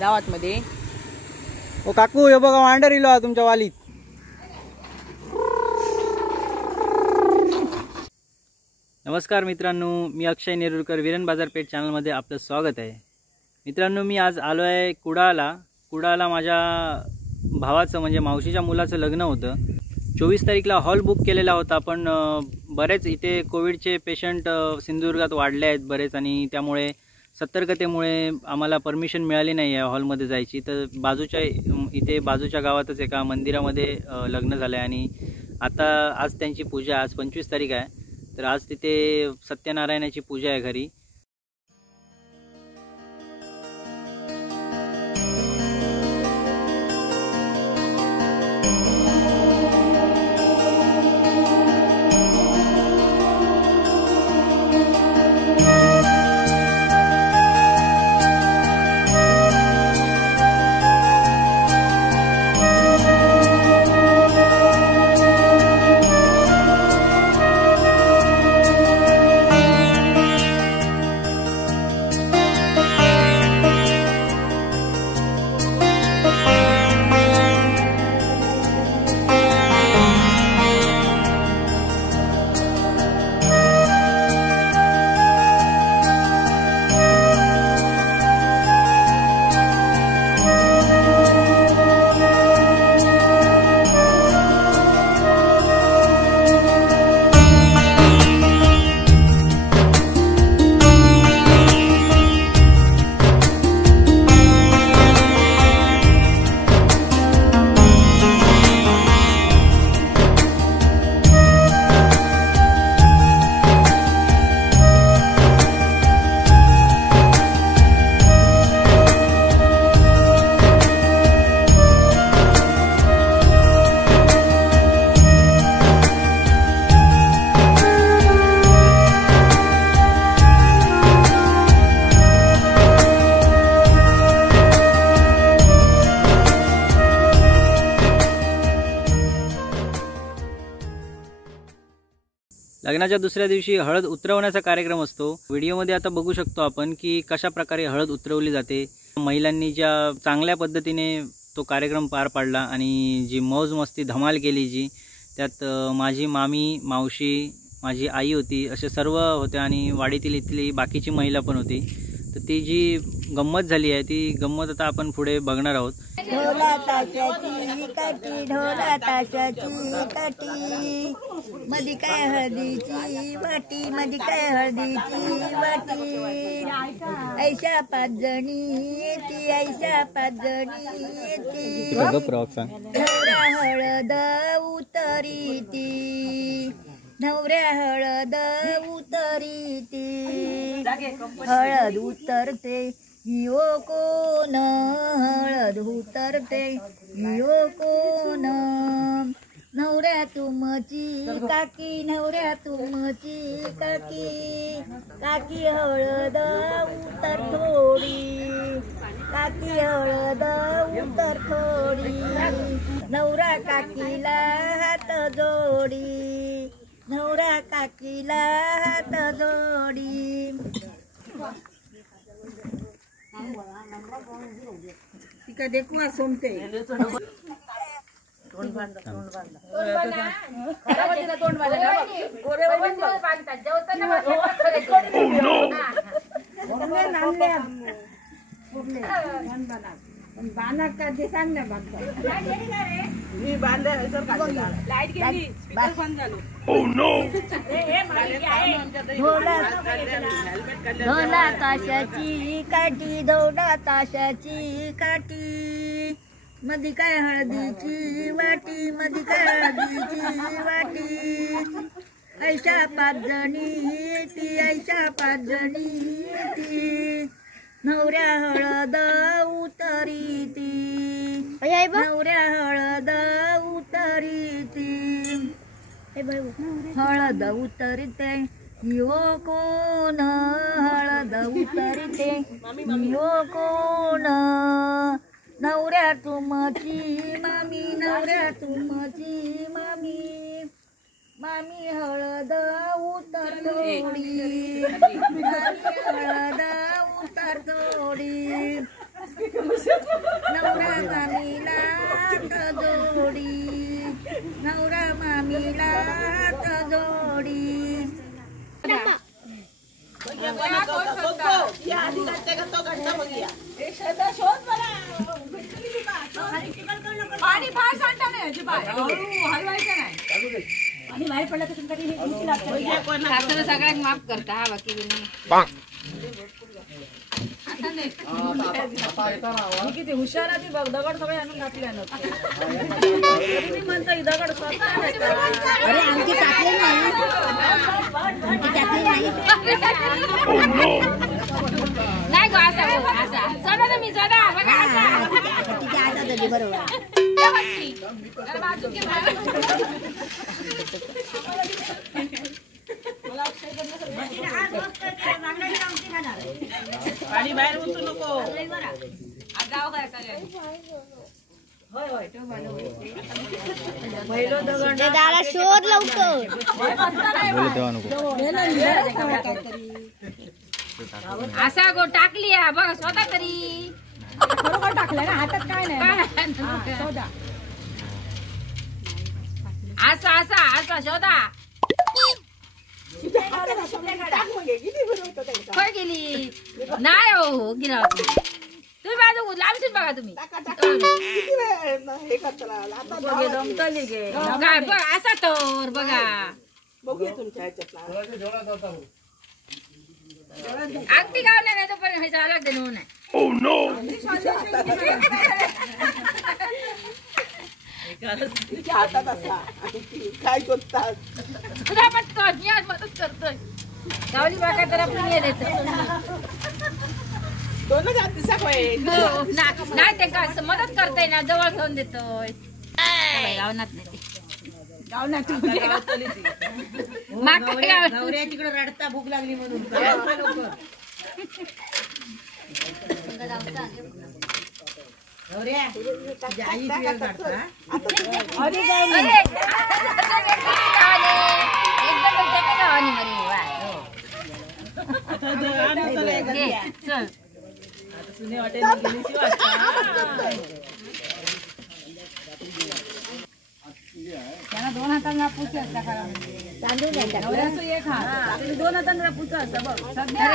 गावात मध्ये। ओ काकू हे बघा वांडर इलो हा तुमच्या वालीत। नमस्कार मित्रांनो, मी अक्षय नेरुरकर, विरण बाजारपेठ चॅनलमध्ये आपलं स्वागत आहे। मित्रांनो, मी आज आलो आहे कुडाळला माझ्या भावाचं म्हणजे मावशीच्या मुलाचं लग्न होतं। 24 तारीखला हॉल बुक केलेला होता, पण बरेच इथे कोविडचे पेशंट सिंधुदुर्गात वाढले आहेत बरेच, आणि त्यामुळे सतर्कतेमुळे आम्हाला परमिशन मिळाली नाही आहे हॉलमध्ये जायची। तर बाजूच्या गावातच एका मंदिरामध्ये लग्न झालं आहे, आणि आज त्यांची पूजा, आज 25 तारीख आहे, तर आज तिथे सत्यनारायणाची पूजा आहे घरी। लग्नाच्या दुसऱ्या दिवशी हळद उतरवण्याचा कार्यक्रम असतो। व्हिडिओमध्ये आता बघू शकतो आपण की कशा प्रकारे हळद उतरवली जाते। महिलांनी ज्या चांगल्या पद्धतीने तो कार्यक्रम पार पाडला आणि जी मौज मस्ती धमाल केली, त्यात माझी मामी, मावशी, माझी आई होती, असे सर्व होते, आणि वाडीतील इथली बाकीची महिला पण होती। तर ती जी गंमत झाली आहे ती गंमत आता आपण पुढे बघणार आहोत। ढोला ताशाची काठी, ढोला ताशाची काठी, मधी काय हळदीची वाटी, मधी काय हळदीची वाटी, ऐशा 5 जणी येती, ऐशा 5 जणी येती, नवऱ्या हळद उतरीती, नवऱ्या हळद उतरीती, हळद उतरते हियो कोण, हळद उतरते हियो कोण, नवऱ्या तुमची काकी, नवऱ्या तुमची काकी, काकी हळद उतर थोडी, काकी हळद उतर थोडी, नवरा काकीला हात जोडी, नवरा काकीला हात जोडी, तिका देखू सोमते तोंड बांधा, तोंड बांधा, तोंड बांधा, गोरे बांधतात जेवताना बांधा का ते सांग ना बांधता मी बांधले लाईट गेली, स्पीकर बंद झालो। ओह नो, ढोला ताशाची काठी, ढोला ताशाची काठी, मधी काय हळदीची वाटी, मधी काय हळदीची वाटी, ऐशा 5 जणी येती, ऐशा 5 जणी येती, नवऱ्या हळद उतरीती, नवऱ्या हळद उतरीती, हळद उतरते हियो कोण, हळद उतरते हियो कोण, नवऱ्या तुमची मामी, नवऱ्या तुमची मामी, मामी हळद उतर थोडी, मामी हळद उतर थोडी, नवरा मामीला जोडी नवरा मामीला जोडी पाणी फार सांडता नाही अजिबात हलवायचं नाही आणि बाहेर पडला तर तुमच्याकडे हे उंची लागते सगळ्यात माफ करता हा बाकी किती हुशार आहे बघ दगड सगळे आणून घातले मी म्हणतो दगड अरे आमची टाकली नाही गो असा सोडा ना मी सोडा बघा तिच्या आता झाली बरोबर पाणी बाहेर उचलू नको शोध लवकर असा गो टाकली बघा स्वतः तरी बरोबर टाकलं ना हातात काय नाही असा असा असा शोधा खय गेली नाही हो गिरा तुम्ही बाजू लांबशील बघा तुम्ही काय बघ असा तर बघा अंगठी गाव नाही तो पण व्हायचा अलग देणं नाही काय करतात तुझा पटकन मी आज मदत करतोय गावली बाका तर आपण ये देतो दोनच हात दिसा नाही ते का मदत करतोय ना जवळ घेऊन देतोय गावनात नाही गावनात नवऱ्या तिकडे रडता भूक लागली म्हणून त्यांना 2 हातांना पुढच्या तांदूळ द्यायचा एक हात 2 हातांना पुढचा असं बघ सध्या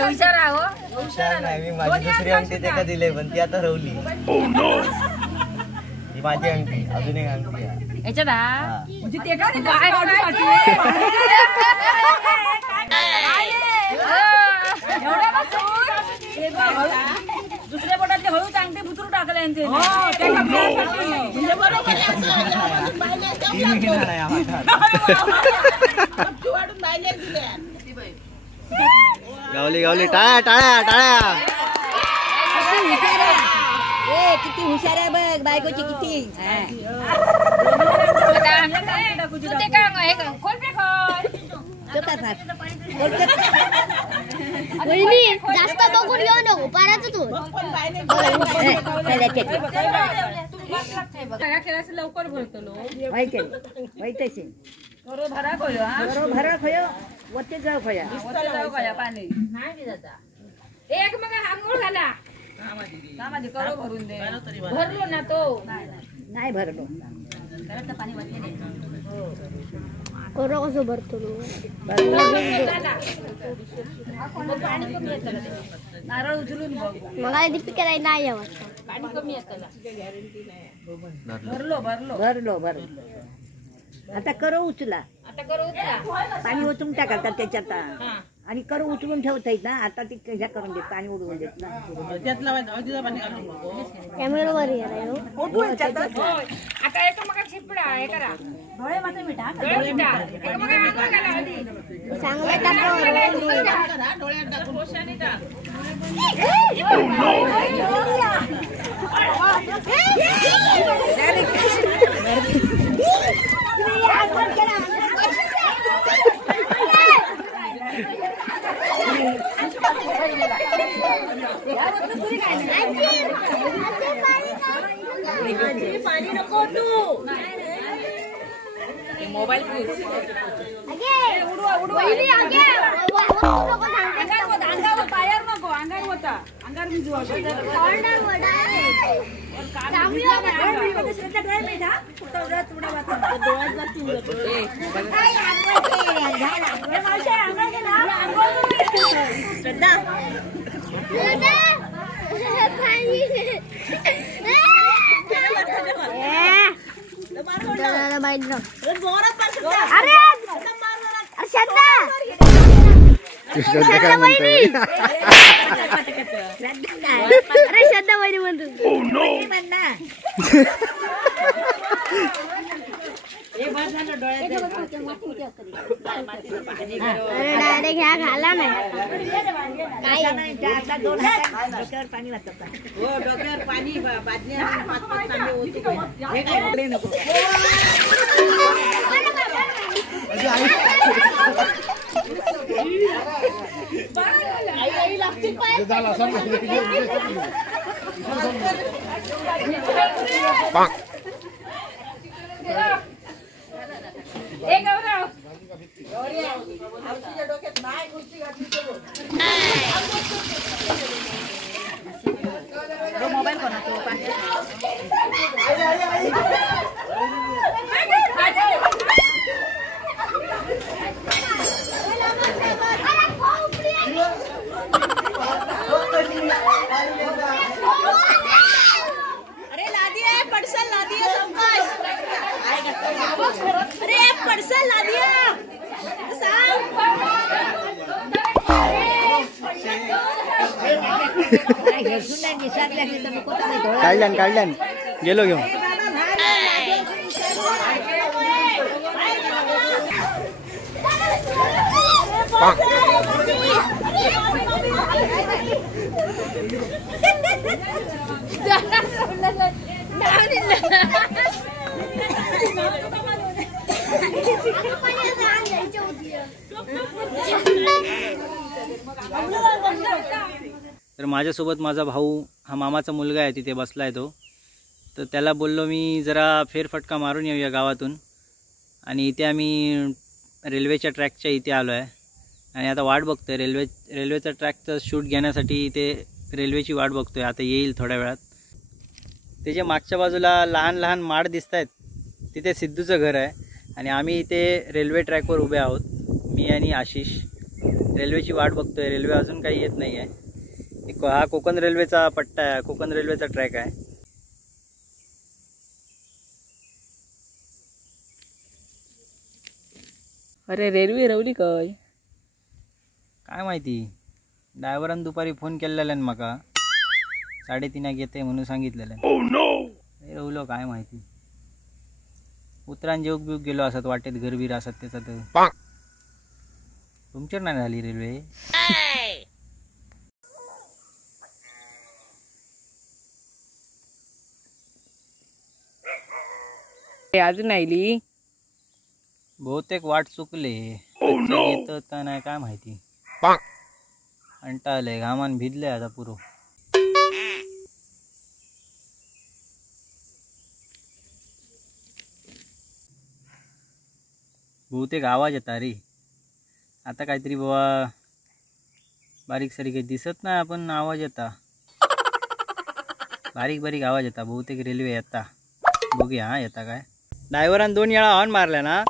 हुशार आहो हुशार नाही मी माझी दुसरी अंगठी त्याला दिले पण ती आता रवली ही माझी अंगठी अजून एक अंगठी आहे याच्यात म्हणजे ते काय दुसऱ्या बोटातले हळू चांगले बुचरू टाकले गावली गावली टाळ्या टाळ्या टाळ्या किती हुशार आहे बघ बायकोची किती जास्त बघून घेऊ नको पाराच तू लवकर भरतो भरा खोयो वरती जाऊ खोया पाणी एक मग आंघोळ झाला करो भरून दे भरलो ना तो नाही भरलो पाणी करो कसं भरतो नारळ उचलून मला दीपिका नाही यावं पाणी कमी येतं भरलो आता करो उचला पाणी ओतून टाकतात त्याच्यात आणि करू उचलून ठेवता ना आता ती ह्या करून देत पाणी उडवून देत ना कॅमेरावर आता एक मग शिपडा हे करा डोळे मात्र मिठा पाणी नको तू मोबाईल अंगावर पायावर नको अंगावर होता अंगावर भिजू श्रद्धा वैरी म्हणतो डायरेक्ट ह्या घाला नाही डोक्यावर पाणी बादल्या हे काय नको मोबाईल कोणाचा अरे लादिया पडसल लादिया सावकाश अरे पडसल लादिया काढल्यान गेलो घेऊन तर माझ्यासोबत माझा भाऊ हा मामाचा मुलगा आहे तिथे बसलाय तो तर त्याला बोललो मी जरा फेरफटका मारून येऊया गावातून आणि इथे आम्ही रेल्वेच्या ट्रॅकच्या इथे आलो आहे आणि आता वाट बघतोय रेल्वेचा ट्रॅकचं शूट घेण्यासाठी इथे रेल्वेची वाट बघतोय आता येईल थोड्या वेळात त्याच्या मागच्या बाजूला लहान लहान माड दिसत आहेत तिथे सिद्धूचं घर आहे आणि आम्ही इथे रेल्वे ट्रॅकवर उभे आहोत मी आणि आशिष रेल्वेची वाट बघतोय रेल्वे अजून काही येत नाही आहे हा कोकण रेल्वेचा पट्टा आहे कोकण रेल्वेचा ट्रॅक आहे अरे रेल्वे रवली काय माहिती ड्रायव्हरान दुपारी फोन केलेला माका 3:30 येते म्हणून सांगितलेलं रवलो काय माहिती उतरान जेवक बिवक गेलो असत वाटेत घरबीर असत त्याचा तर तुमच्यावर नाही झाली रेल्वे अजून आली बहुतेक वाट चुकले येत का नाही काय माहिती अंटाळलंय घामान भिजलंय आता पुरो बहुतेक आवाज येता रे आता काहीतरी बाबा बारीक सारीक काही दिसत नाही आपण आवाज येता बारीक बारीक आवाज येता बहुतेक रेल्वे येता बघूया हा येता काय ड्रायव्हरान 2 वेळा हॉर्न मारल्या ना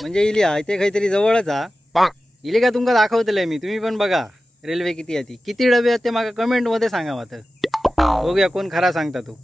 म्हणजे इली हा इथे काहीतरी जवळच हा इले का तुमका दाखवतलंय मी तुम्ही पण बघा रेल्वे किती येते किती डबे आहेत ते माका कमेंट मध्ये सांगा मात्र बघूया कोण खरा सांगता तू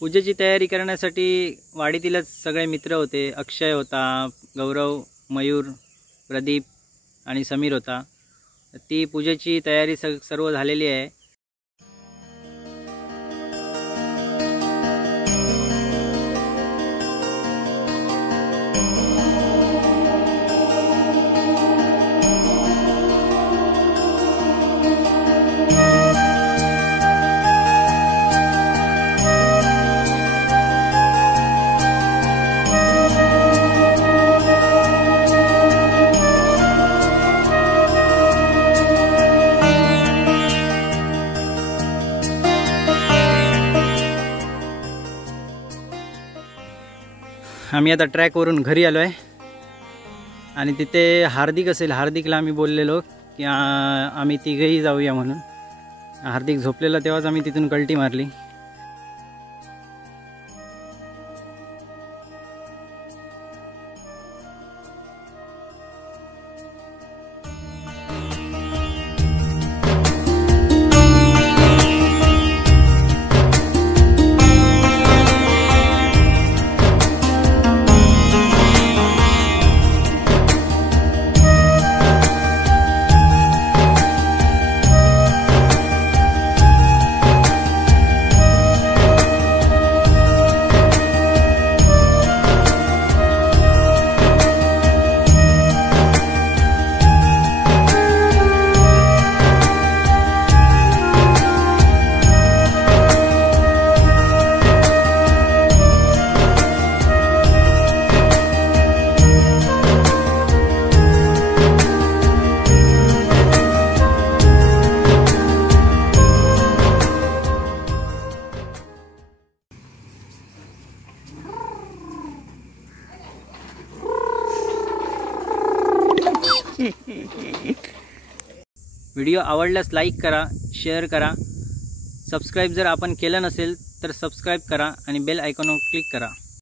पूजेची तयारी करण्यासाठी वाडीतीलच सगळे मित्र होते अक्षय होता गौरव मयूर प्रदीप आणि समीर होता ती पूजेची तयारी सर्व झालेली आहे आम्ही आता ट्रॅकवरून घरी आलो आहे आणि तिथे हार्दिक असेल. हार्दिकला आम्ही बोललेलो की आम्ही तिघेही जाऊया म्हणून. हार्दिक झोपलेला तेव्हाच आम्ही तिथून कल्टी मारली. व्हिडिओ आवडल्यास लाईक करा, शेअर करा. सबस्क्राईब जर आपण केलं नसेल तर सबस्क्राईब करा आणि बेल आयकॉनवर क्लिक करा.